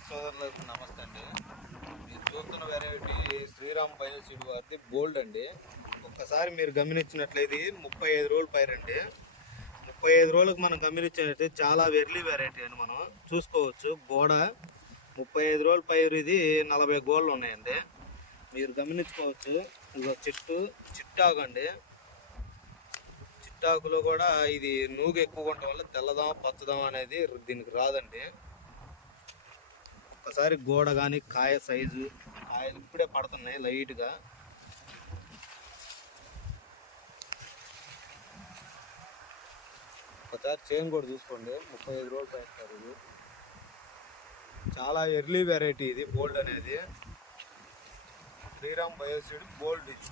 రైతు సోదరులకు నమస్తే అండి. మీరు చూస్తున్న వెరైటీ శ్రీరామ్ బయోసీడ్ వారిది బోల్డ్ అండి. ఒక్కసారి మీరు గమనించినట్లయితే 35 రోజుల పైరండి. 35 రోజులకు మనం గమనించినట్లయితే చాలా వెర్లీ వెరైటీ అని మనం చూసుకోవచ్చు. గోడ 35 రోజుల పైరు, ఇది 40 గోళ్ళు ఉన్నాయండి. మీరు గమనించుకోవచ్చు. ఇదిగో చిట్టాకు అండి. చిట్టాకులో కూడా ఇది నూగు ఎక్కువ ఉండటం వల్ల తెల్లదాం పచ్చదాం అనేది దీనికి రాదండి. ఒకసారి గోడ కానీ కాయ సైజు, కాయలు ఇప్పుడే పడుతున్నాయి లైట్గా. ఒకసారి చేను కూడా చూసుకోండి. 35 రోజులు వేస్తారు. ఇది చాలా ఎర్లీ వెరైటీ ఇది బోల్డ్ అనేది. శ్రీరామ్ బయోసీడ్ బోల్డ్ ఇది.